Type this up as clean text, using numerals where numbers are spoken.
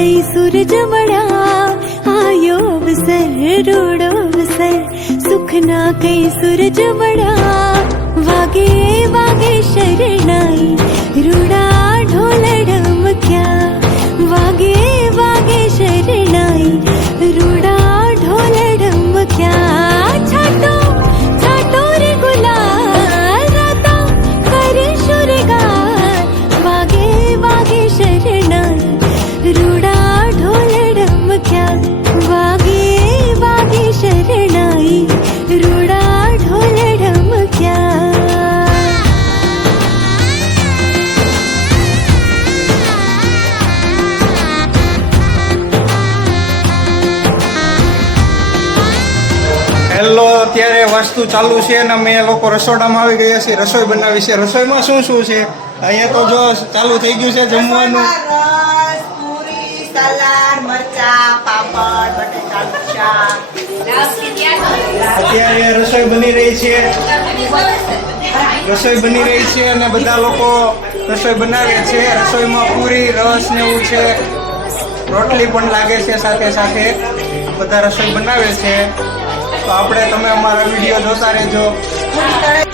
गई सूरज बड़ा आयो अवसर रूड़ो अवसर सुख ना गई सूरज बड़ा वागे वागे शरणाई रूड़ा ढोल ढमक्या वागे वागे शरणाई रूड़ा ढोल ढमक्या छाटो छाटो रे गुलाल राता करे शुरगार वागे वागे शरणाई रूड़ा ढोल ढमक्या वागे वागे शरणाई रूड़ा ढोल ढमक्या। હેલો, અત્યારે વસ્તુ ચાલુ છે અને અમે લોકો રસોડામાં આવી ગયા છીએ, રસોઈ બનાવી છે. રસોઈમાં શું શું છે અહીંયા તો જો ચાલુ થઈ ગયું છે જમવાનું. રસ, પૂરી, સલાડ, મરચા, પાપડ, બટેટાનું શાક. અત્યારે રસોઈ બની રહી છે, રસોઈ બની રહી છે અને બધા લોકો રસોઈ બનાવે છે. રસોઈમાં પૂરી, રસ ને એવું છે, રોટલી પણ લાગે છે સાથે સાથે. બધા રસોઈ બનાવે છે. તો તમે અમારા વિડીયો જોતા રહેજો.